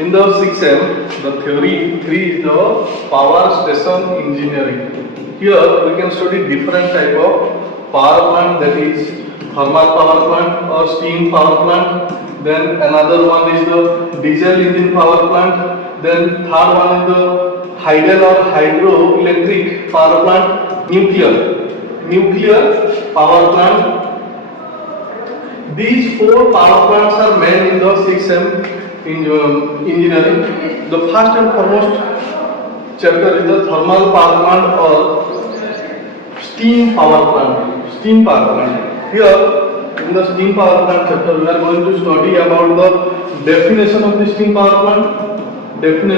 In the 6M, the theory 3 is the power station engineering. Here we can study different type of power plant, that is thermal power plant or steam power plant. Then another one is the diesel engine power plant. Then third one is the hydel or hydroelectric power plant, nuclear power plant. These 4 power plants are made in the 6M engineering. The first and foremost chapter is the thermal power plant or steam power plant. Here in the steam power plant chapter we are going to study about the definition of the steam power plant, and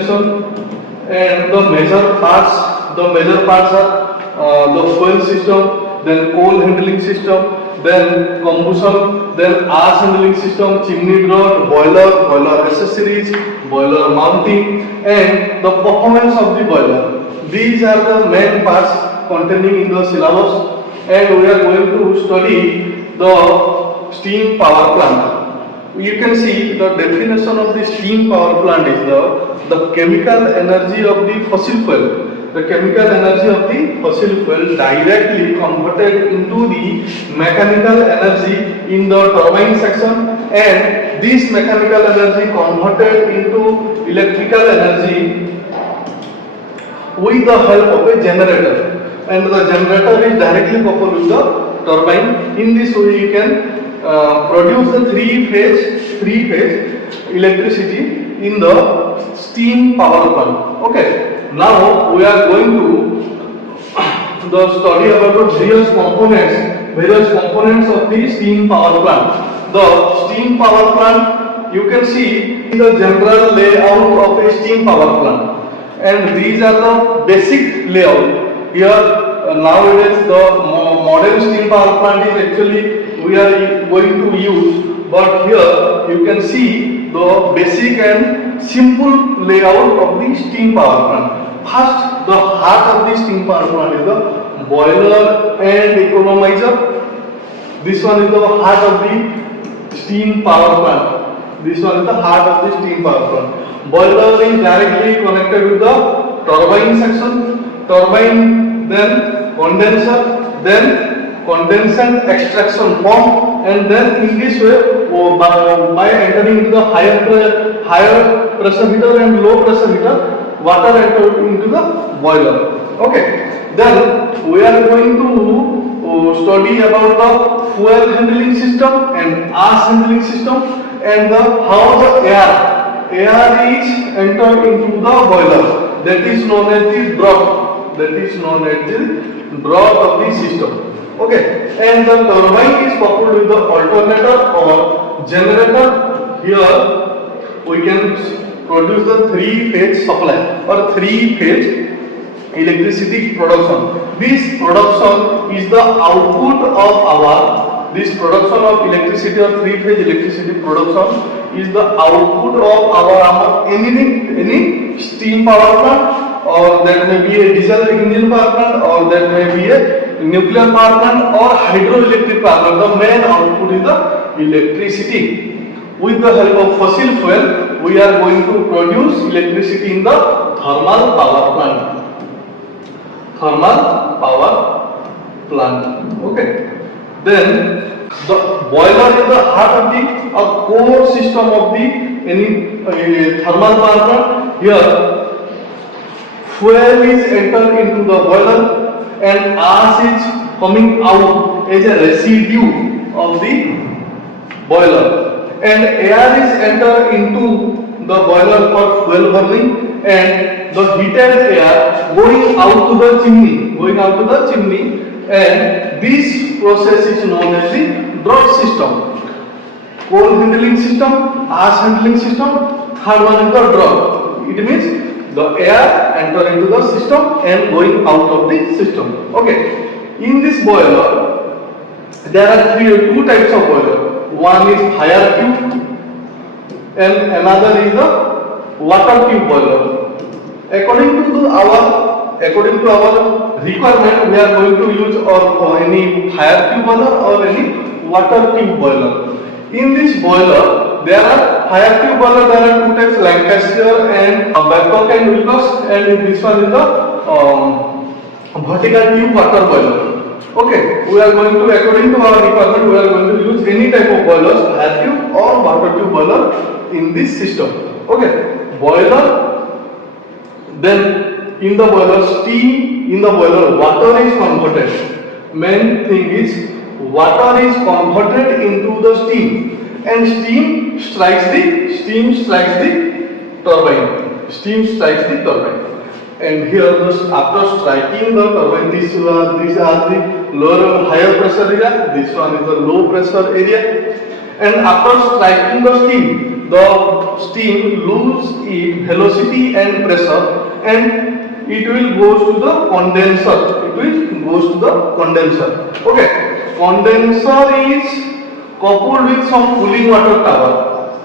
the major parts. The major parts are the fuel system, then coal handling system, then combustion, then ash handling system, chimney draught, boiler accessories, boiler mounting, and the performance of the boiler. These are the main parts containing in the syllabus, and we are going to study the steam power plant. You can see the definition of the steam power plant is the chemical energy of the fossil fuel. The chemical energy of the fossil fuel directly converted into the mechanical energy in the turbine section, and this mechanical energy converted into electrical energy with the help of a generator, and the generator is directly coupled with the turbine. In this way you can produce the three phase electricity in the steam power plant. Okay. Now we are going to study about the various components of the steam power plant. The steam power plant, you can see the general layout of a steam power plant, and these are the basic layout. Here nowadays the modern steam power plant is actually we are going to use, but here you can see the basic and simple layout of the steam power plant. First, the heart of the steam power plant is the boiler and economizer. This one is the heart of the steam power plant. This one is the heart of the steam power plant. Boiler is directly connected with the turbine section. Turbine, then condenser, then condensate extraction pump, and then in this way by entering into the higher pressure heater and low pressure heater, water entered into the boiler. Okay. Then we are going to study about the fuel handling system and ash handling system, and how the air is entered into the boiler. That is known as the draught. Of the system. Okay. And the turbine is coupled with the alternator or generator. Here we can produce the 3-phase supply or 3-phase electricity production. This production is the output of our, this production of electricity or 3-phase electricity production is the output of our any steam power plant, or that may be a diesel engine power plant, or that may be a nuclear power plant or hydroelectric power plant. The main output is the electricity. With the help of fossil fuel, we are going to produce electricity in the thermal power plant. Okay. Then the boiler is the heart of the core system of the any thermal power plant. Here fuel is entered into the boiler, and ash is coming out as a residue of the boiler, and air is entered into the boiler for fuel burning, and the heated air going out to the chimney, and this process is known as the draught system. Coal handling system, ash handling system, third one is the draught. It means the air enter into the system and going out of the system. Okay. In this boiler there are two types of boiler. One is fire tube and another is the water tube boiler. According to our requirement, we are going to use any fire tube boiler or any water tube boiler. In this boiler, there are higher tube boiler. There are two types: Lancashire and Babcock and Wilcox, and this one is the vertical tube water boiler. Okay, we are going to, according to our requirement, we are going to use any type of boilers, higher tube or water tube boiler in this system. Okay, boiler. Then in the boiler, steam in the boiler, water is converted. Main thing is water is converted into the steam, and steam strikes the turbine. Steam strikes the turbine. And here, after striking the turbine, these are the lower, higher pressure area. This one is the low pressure area. And after striking the steam loses its velocity and pressure, and it will go to the condenser. Okay, condenser is coupled with some cooling water tower.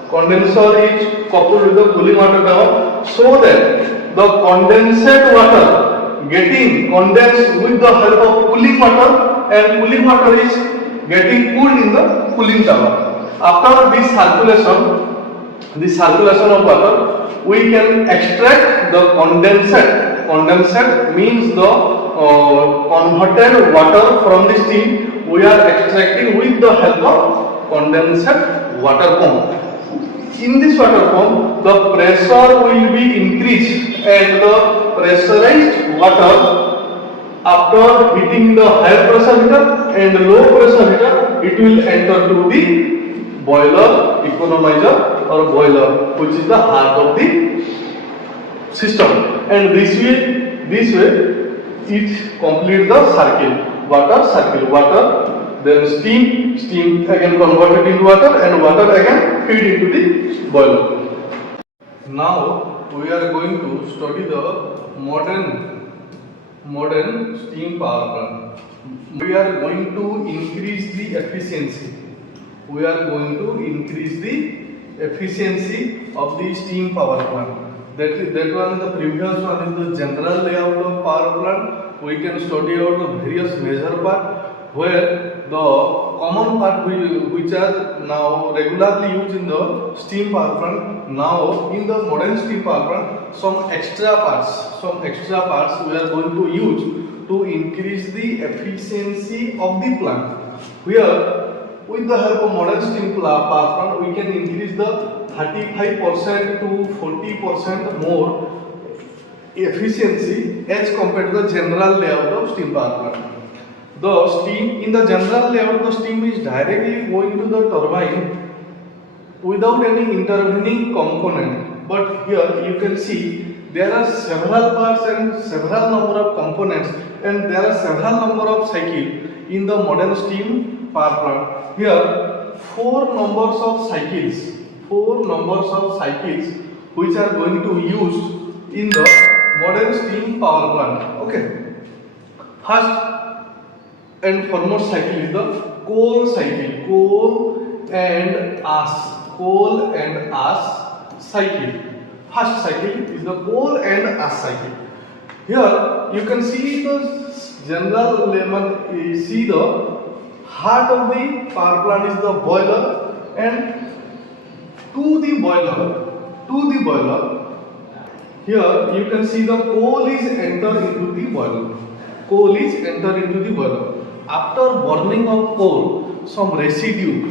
Condenser is coupled with the cooling water tower, so that the condensate water getting condensed with the help of cooling water, and cooling water is getting cooled in the cooling tower. After this circulation of water, we can extract the condensate. Condensate means the converted water from the steam. We are extracting with the help of condensate water pump. In this water pump, the pressure will be increased, and the pressurized water, after hitting the high pressure heater and low pressure heater, it will enter to the boiler economizer or boiler, which is the heart of the system. And this way it completes the circle. Water, then steam again converted into water, and water again feed into the boiler. Now we are going to study the modern steam power plant. We are going to increase the efficiency. Of the steam power plant. That one, the previous one is the general layout of power plant. We can study out the various major part, where the common part which are now regularly used in the steam power plant. Now in the modern steam power plant, some extra parts we are going to use to increase the efficiency of the plant. Here, with the help of modern steam power plant, we can increase the 35% to 40% more efficiency as compared to the general layout of steam power plant. The steam in the general layout, the steam is directly going to the turbine without any intervening component. But here you can see there are several parts and several number of components, and there are several number of cycles in the modern steam power plant. Here four numbers of cycles which are going to use in the modern steam power plant. Okay, first and foremost cycle is the coal cycle. Coal and ash cycle. First cycle is the coal and ash cycle. Here you can see the general lemon. You see the heart of the power plant is the boiler, and to the boiler, here you can see the coal is enter into the boiler. After burning of coal, some residue,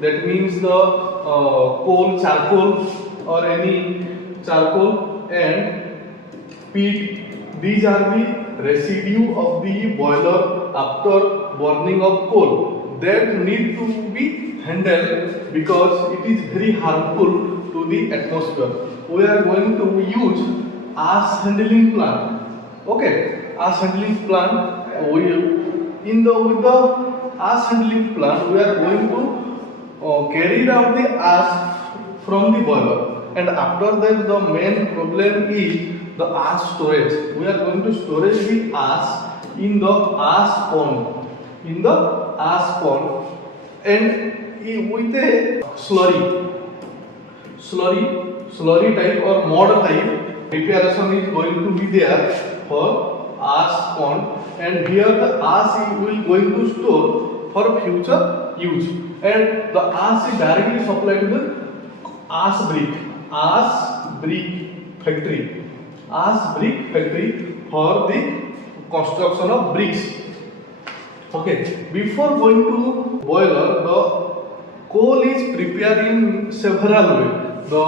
that means the coal, charcoal or any charcoal and peat, these are the residue of the boiler after burning of coal, that need to be handled because it is very harmful to the atmosphere. We are going to use ash handling plant. Okay, ash handling plant. With the ash handling plant, we are going to carry out the ash from the boiler, and after that the main problem is the ash storage. We are going to storage the ash in the ash pond. And with a slurry type or mud type preparation is going to be there for ash pond, and here the ash will going to store for future use. and the ash is directly supplied to the ash brick factory for the construction of bricks. Okay, before going to boiler, the coal is prepared in several ways. The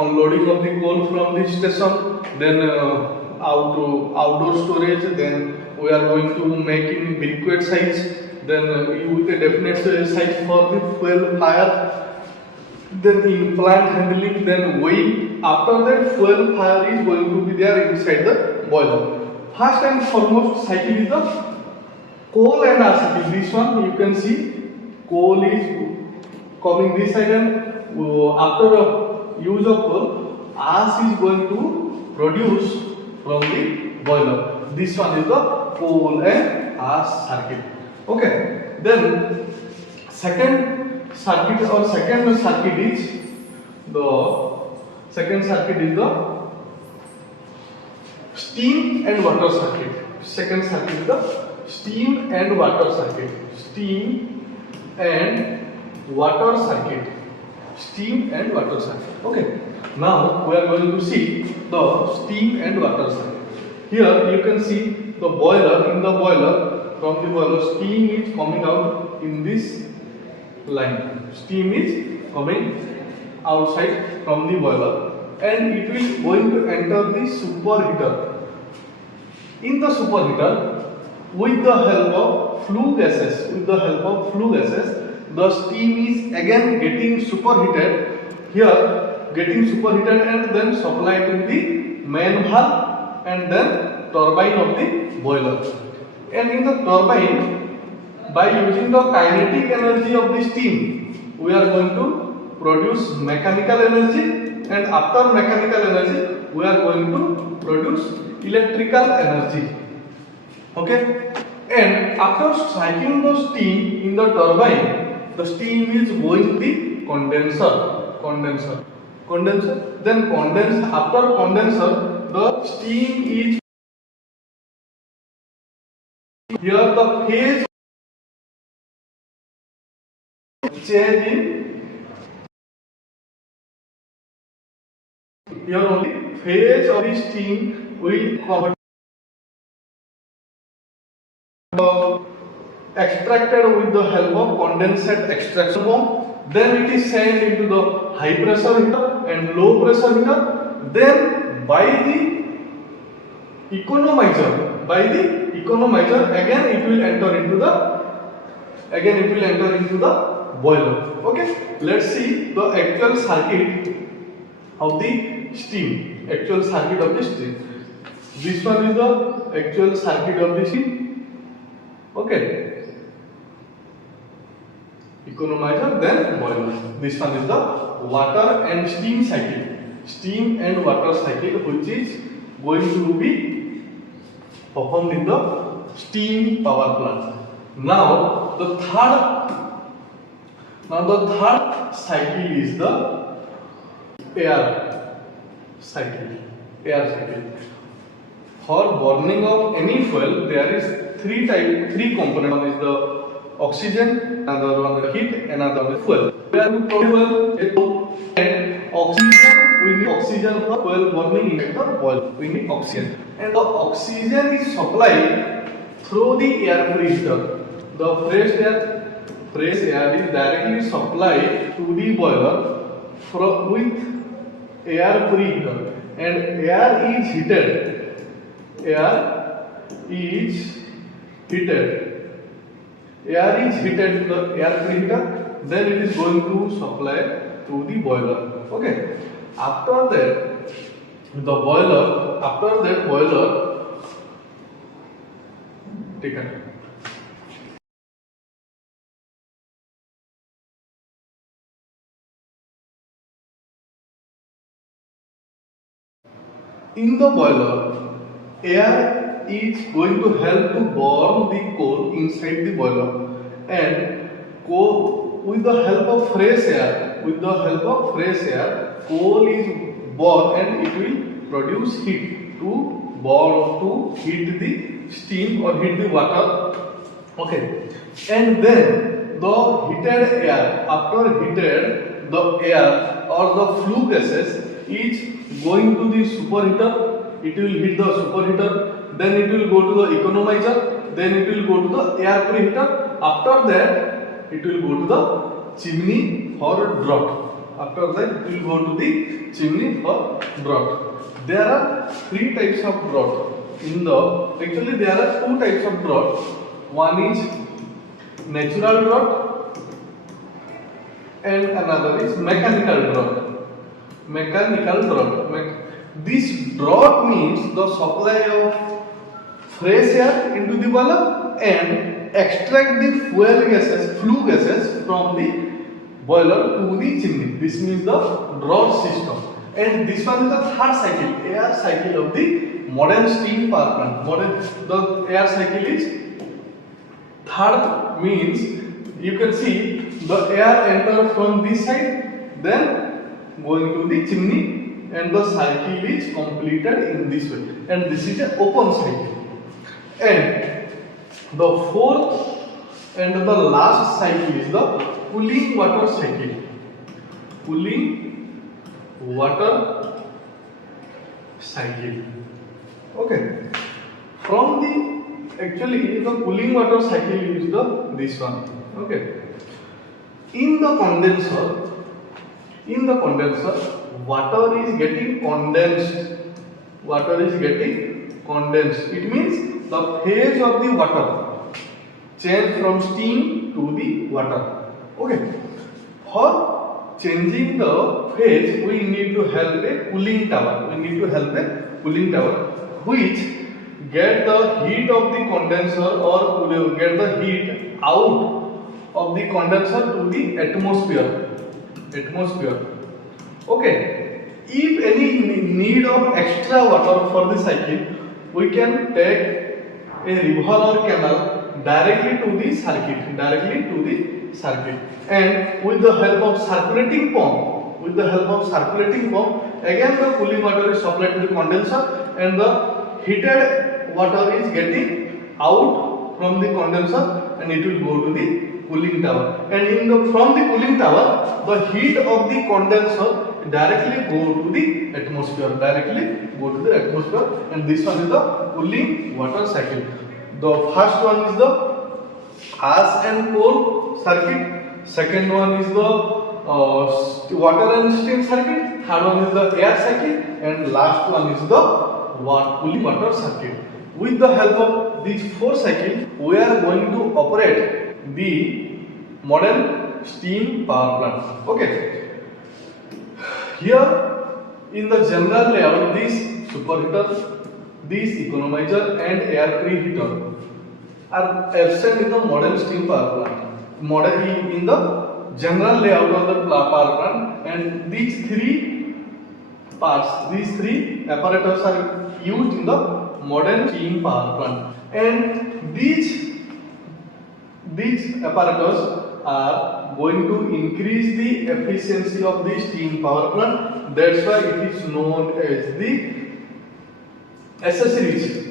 unloading of the coal from the station, then outdoor storage, then we are going to make in briquette size, then with a definite size for the fuel fire, then in plant handling, then weighing. After that, fuel fire is going to be there inside the boiler. First and foremost cycle is the coal and ash cycle. This one you can see coal is coming this side, and after use of coal, ash is going to produce from the boiler. This one is the coal and ash circuit. Okay, then second circuit is the steam and water circuit. Second circuit is the steam and water circuit. Steam and water circuit. Okay, now we are going to see the steam and water circuit. Here you can see the boiler. In the boiler, from the boiler, steam is coming out in this line. Steam is coming outside from the boiler, and it will going to enter the superheater. In the superheater, with the help of flue gases, the steam is again getting superheated and then supplied to the main valve and then turbine of the boiler. And in the turbine, by using the kinetic energy of the steam, we are going to produce mechanical energy, and after mechanical energy, we are going to produce electrical energy. Okay, and after striking the steam in the turbine, the steam is going to the condenser. Then after condenser, the steam is here. The phase change in here only phase of the steam will convert extracted with the help of condensate extraction pump. Then it is sent into the high pressure heater and low pressure heater. Then by the economizer, again it will enter into the boiler. Okay, let's see the actual circuit of the steam. This one is the actual circuit of the steam. Okay, economizer, then boiler. This one is the water and steam water cycle, which is going to be performed in the steam power plant. Now the third cycle is the air cycle. For burning of any fuel, there is three components. One is the oxygen, another one is heat, another one is fuel. Where we fuel and oxygen, we need oxygen for fuel burning in the boiler. We need oxygen, and the oxygen is supplied through the air preheater. The fresh air is directly supplied to the boiler with air preheater, and air is heated in the air preheater, then it is going to supply to the boiler. Okay, after that boiler take it. In the boiler, air is going to help to burn the coal inside the boiler, and with the help of fresh air, coal is burned and it will produce heat to heat the steam or heat the water. Okay, and then the heated air, after heated the air or the flue gases is going to the superheater, it will hit the superheater, then it will go to the economizer, then it will go to the air preheater, after that it will go to the chimney for draught. After that it will go to the chimney for draught. There are three types of draught. Actually there are two types of draught. One is natural draught and another is mechanical draught. This draught means the supply of fresh air into the boiler and extract the flue gases from the boiler to the chimney. This means the draught system. And this one is the third cycle, air cycle of the modern steam power plant. The air cycle is third, means you can see the air enter from this side, then going to the chimney, and the cycle is completed in this way. And this is an open cycle. And the fourth and the last cycle is the cooling water cycle. Cooling water cycle. Okay. From the actually the cooling water cycle is this one. Okay. In the condenser, water is getting condensed. It means the phase of the water change from steam to the water. Okay. For changing the phase, we need to have a cooling tower. Which get the heat of the condenser or get the heat out of the condenser to the atmosphere. Okay. If any need of extra water for the cycle, we can take a river or canal directly to the circuit, and with the help of circulating pump, again the cooling water is supplied to the condenser, and the heated water is getting out from the condenser, and it will go to the cooling tower. And from the cooling tower, the heat of the condenser directly go to the atmosphere. And this one is the cooling water cycle. The first one is the ash and coal circuit. Second one is the water and steam circuit. Third one is the air cycle, and last one is the cooling water circuit. With the help of these four cycles, we are going to operate the modern steam power plant. Okay. Here in the general layout, this superheater, this economizer and air preheater are absent in the modern steam power plant. In the general layout of the power plant, and these three apparatus are used in the modern steam power plant. And these apparatus are going to increase the efficiency of the steam power plant. That's why it is known as the accessories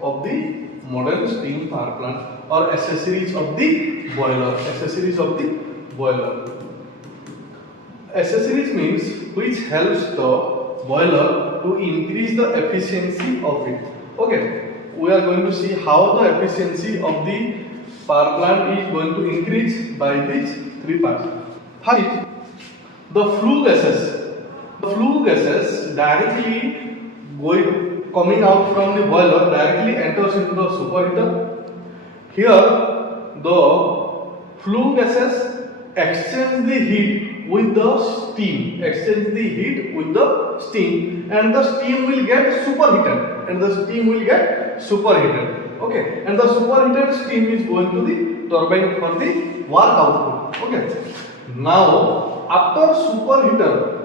of the modern steam power plant, or accessories of the boiler. Accessories means which helps the boiler to increase the efficiency of it. Okay. We are going to see how the efficiency of the power plant is going to increase by these three parts. First, the flue gases. The flue gases directly coming out from the boiler directly enters into the superheater. Here, the flue gases exchange the heat with the steam, and the steam will get superheated, Okay, and the superheated steam is going to the turbine for the work output. Okay. Now, after superheater,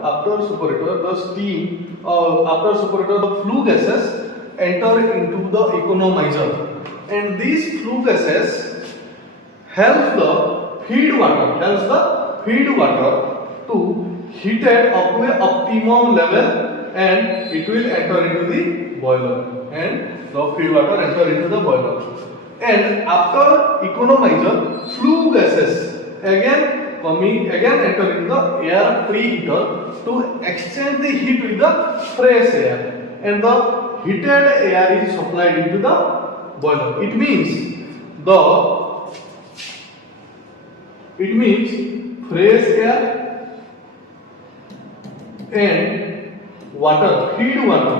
the flue gases enter into the economizer, and these flue gases helps the feed water to heated up to an optimum level, and it will enter into the boiler, and the feed water enter into the boiler. And after economizer, flue gases again enter in the air preheater to exchange the heat with the fresh air, and the heated air is supplied into the boiler. It means fresh air and water, heat water,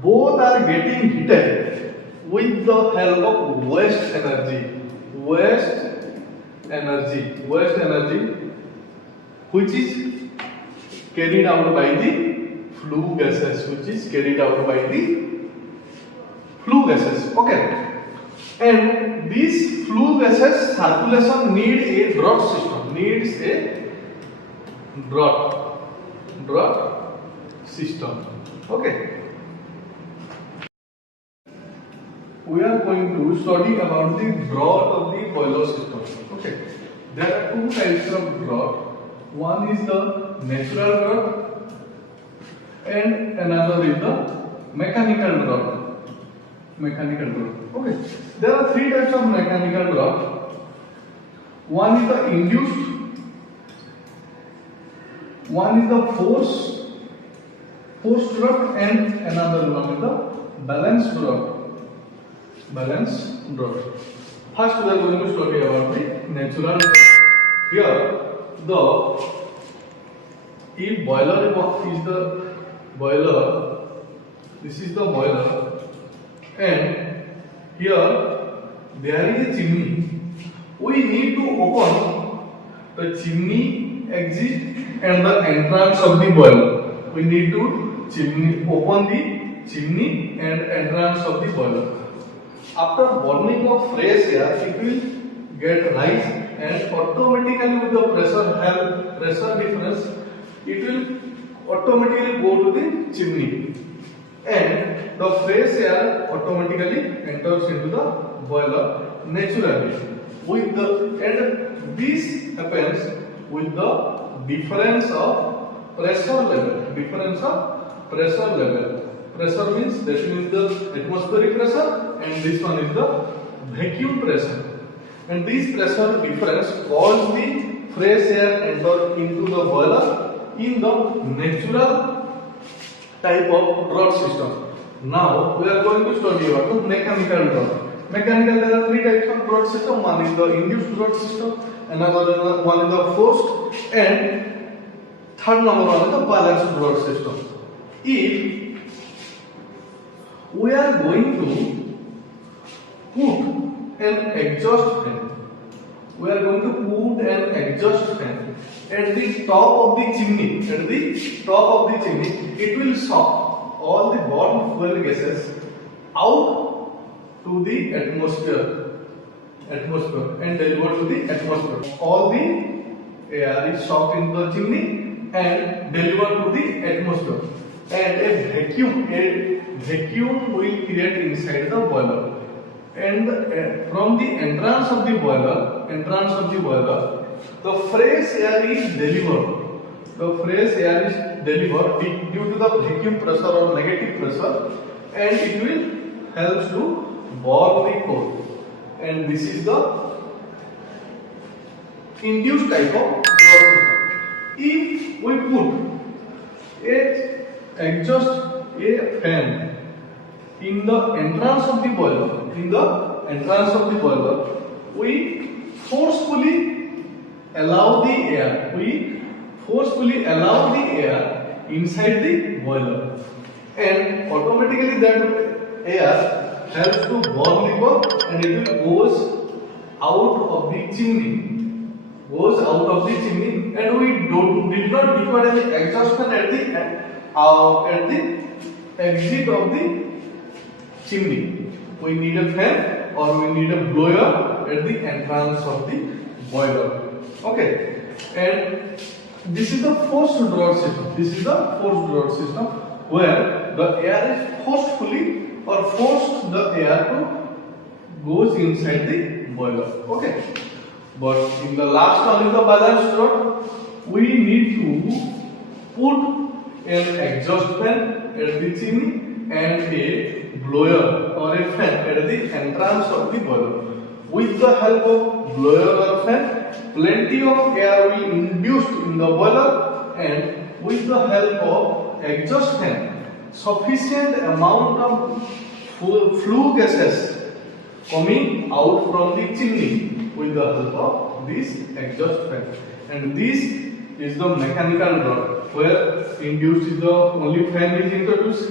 both are getting heated with the help of waste energy, which is carried out by the flue gases, okay. And these flue gases circulation needs a draught system, okay. We are going to study about the draught of the boiler system, okay. There are two types of draught. One is the natural draught and another is the mechanical draught. Okay. There are three types of mechanical draught. One is the induced, one is the forced draught, and another one is the balanced draught. First, we are going to study about the natural draught. Here, this is the boiler, and here there is a chimney. We need to open the chimney exit and the entrance of the boiler. We need to open the chimney and entrance of the boiler. After burning of fresh air, it will get rise, and automatically with the pressure difference, it will automatically go to the chimney, and the fresh air automatically enters into the boiler naturally. And this happens with the difference of pressure level. Pressure means the atmospheric pressure, and this one is the vacuum pressure. And this pressure difference causes the fresh air enter into the boiler in the natural type of draught system. Now we are going to study about the mechanical draught. There are three types of draught system. One is the induced draught system, another one is the forced, and third number one is the balanced draught system. If we are going to put an exhaust fan, at the top of the chimney. It will suck all the burnt fuel gases out to the atmosphere and delivered to the atmosphere. All the air is sucked into the chimney and delivered to the atmosphere, and a vacuum will create inside the boiler. And from the entrance of the boiler, the fresh air is delivered. Due to the vacuum pressure or negative pressure, and it will help to burn the coal. And this is the induced type of draught system. If we put a fan in the entrance of the boiler, we forcefully allow the air inside the boiler, and automatically that air helps to burn the coal, and it will goes out of the chimney. And we did not require any exhaust fan at the exit of the chimney. We need a fan or we need a blower at the entrance of the boiler. Okay, and this is the forced draught system. Where the air is forced the air to goes inside the boiler. Okay, but in the last one is the balanced draught. We need to put an exhaust fan at the chimney and a blower or a fan at the entrance of the boiler. With the help of blower or fan, plenty of air will induced in the boiler, and with the help of exhaust fan, sufficient amount of flue gases coming out from the chimney with the help of this exhaust fan. And this is the mechanical rod, where induced is the only fan is introduced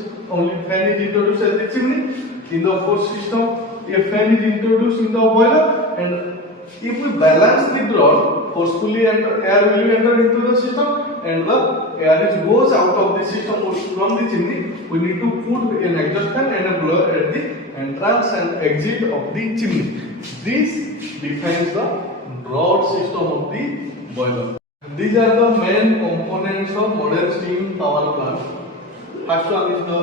at the chimney. In the force system, a fan is introduced in the boiler, and if we balance the rod forcefully, and air will enter into the system, and the air goes out of the system from the chimney, we need to put an exhaust fan and a blower at the entrance and exit of the chimney. This defines the rod system of the boiler. These are the main components of modern steam power plant. First one is the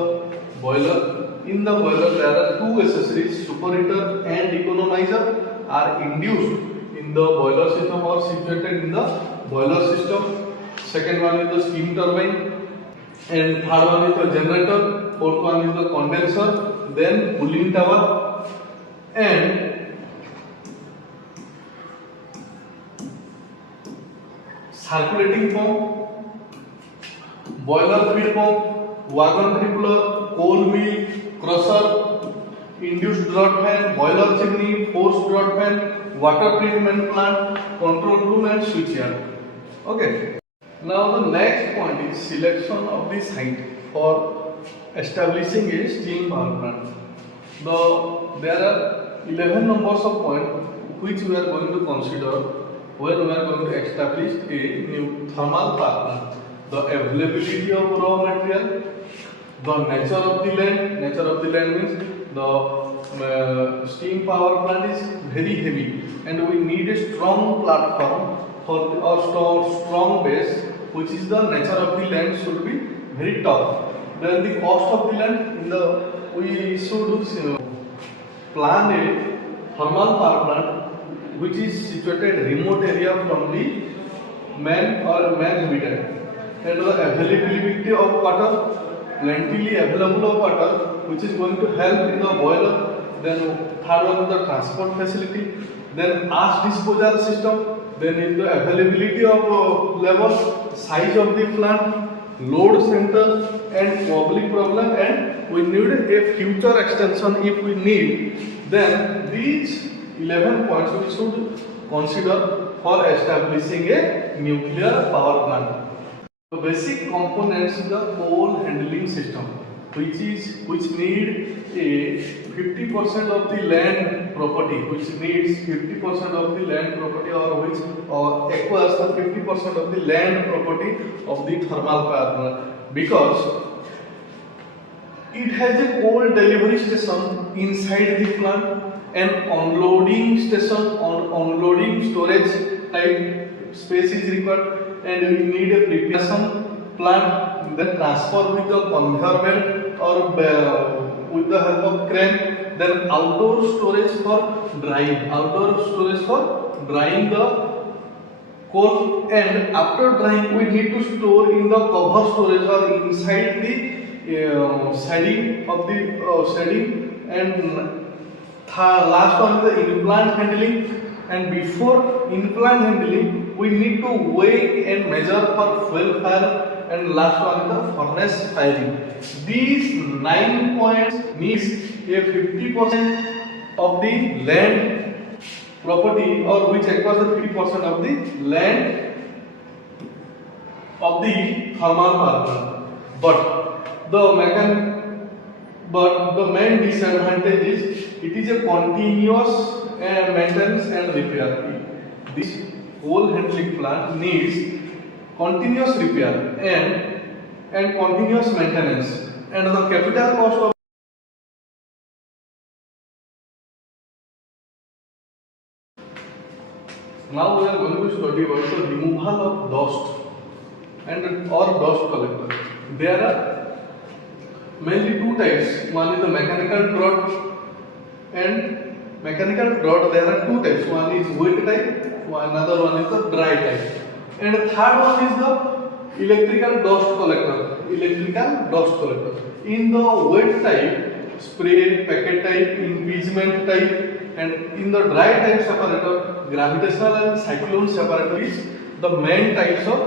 boiler. In the boiler, there are two accessories, superheater and economizer, are induced in the boiler system or situated in the boiler system. Second one is the steam turbine, and third one is the generator. Fourth one is the condenser, then cooling tower, and circulating pump, boiler feed pump, wagon tripler, coal mill, crusher, induced draught fan, boiler chimney, forced draught fan, water treatment plant, control room, and switchyard. Okay. Now the next point is selection of the site for establishing a steam power plant. There are 11 numbers of points which we are going to consider when we are going to establish a new thermal power plant. The availability of raw material, the nature of the land. Nature of the land means the steam power plant is very heavy, and we need a strong platform for or strong base, which is the nature of the land should be very tough. Then the cost of the land, we should plan a thermal power plant which is situated remote area from the main habitat, and the availability of water, plentifully available of water, which is going to help in the boiler. Then third one is the transport facility, then ash disposal system, then is the availability of level, size of the plant, load center, and public problem, and we need a future extension if we need. Then these 11 points we should consider for establishing a nuclear power plant. The basic components is the coal handling system, which need a 50% of the land property, which needs 50% of the land property, or which acquires the 50% of the land property of the thermal power plant, because it has a coal delivery station inside the plant, an unloading station or unloading storage type space is required, and we need a preparation plant, then transfer with the conveyor belt or with the help of crane, then outdoor storage for drying the coal, and after drying we need to store in the cover storage or inside the shedding of the shedding, and last one is the in-plant handling, and before in-plant handling we need to weigh and measure for fuel fire, and last one is the furnace firing. These 9 points needs a 50% of the land property, or which acquires the 50% of the land of the thermal power plant. But the main disadvantage is it is a continuous maintenance and repair. This coal handling plant needs continuous repair and continuous maintenance, and the capital cost of now we are going to study about the removal of dust or dust collector. There are mainly two types. One is the mechanical draught, and mechanical draught there are two types. One is wet type, another one is the dry type, and the third one is the electrical dust collector. In the wet type, spray, packet type, impeachment type, and in the dry type separator, gravitational and cyclone separator is the main types of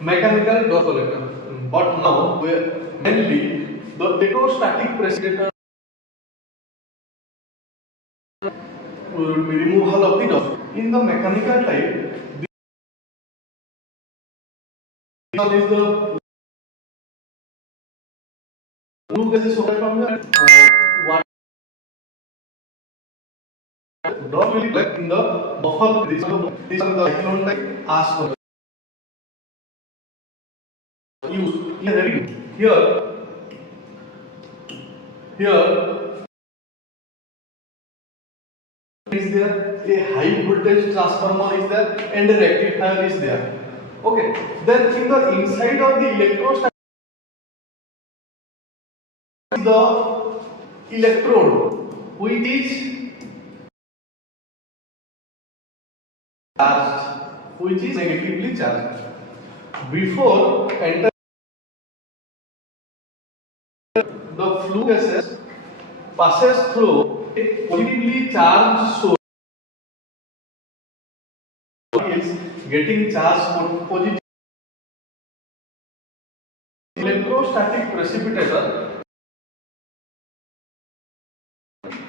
mechanical dust collector. But now we are mainly the electrostatic precipitator removal of the dust. In the mechanical type, this one is the blue gas is supplied from the water. Drop will be left in the buffer. This is the cyclone type ash collector. Use here is there a high voltage transformer is there and a rectifier is there. Okay, then in the inside of the electrostatic the electrode which is charged, which is negatively charged. Before enter the flue gases passes through a positively charged source is getting charged positive. Electrostatic precipitator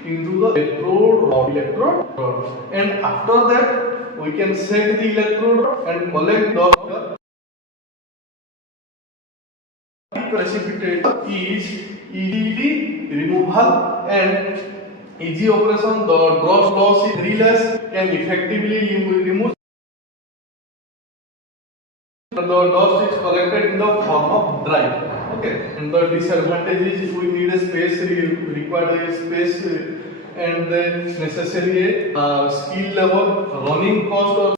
into the electrode rod, and after that we can set the electrode rod and collect the precipitator is easily removal and easy operation. The dust loss is very less and effectively remove. The dust is collected in the form of dry. Okay, and the disadvantage is we need a space, required a space, and then necessary skill level, running cost.